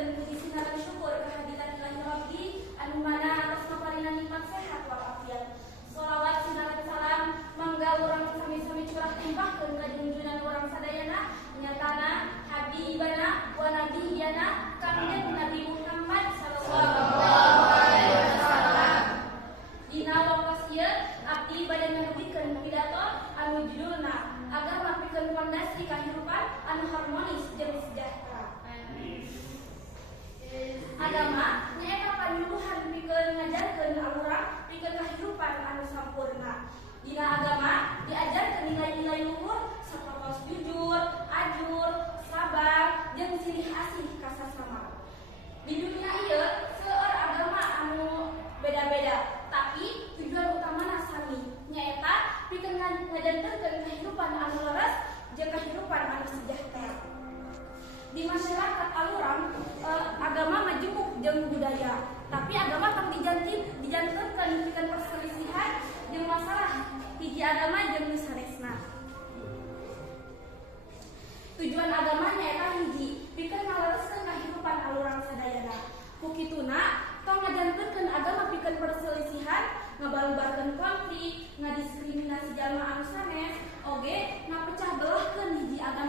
pikeun puji sinaran syukur kehadiran Ilahi Rabbi anu mana atas paparingan nikmat sehat walafiat. Sholawat sinaran salam mangga urang sami-sami curah timpahkeun ka junjunan urang sadayana nyatana habibana wa nabiyana kanjeng Nabi Muhammad sallallahu alaihi wasallam. Dina waktos ieu abdi bade ngadugikeun pidato anu judulna agama pikeun pondasi kahirupan anu harmonis jeung sejahtera. Agama nyaeta panyuluhan pikeun ngajarkeun ka urang pikeun kahirupan anu sampurna. Dina agama diajarkeun nilai-nilai luhur sapertos jujur, ajur, sabar, jeung silih asih ka sasama. Di dunia ieu seueur agama anu beda-beda, tapi tujuan utamana sami, nyaeta pikeun ngajantenkeun kahirupan anu leres jeung kahirupan anu sejahtera. Di masyarakat alurang agama majemuk jeung budaya, tapi agama tong dijantenkeun pikeun perselisihan jeung masalah hiji agama jeung nu sanesna. Tujuan agama nyaeta hiji, pikeun ngalereskeun kahirupan alurang sadayana. Kukituna tong ngajantenkeun agama pikeun perselisihan, ngabalubarkeun konflik, ngadiskriminasi jalma anu sanes, oge ngapecah belahkeun hiji agama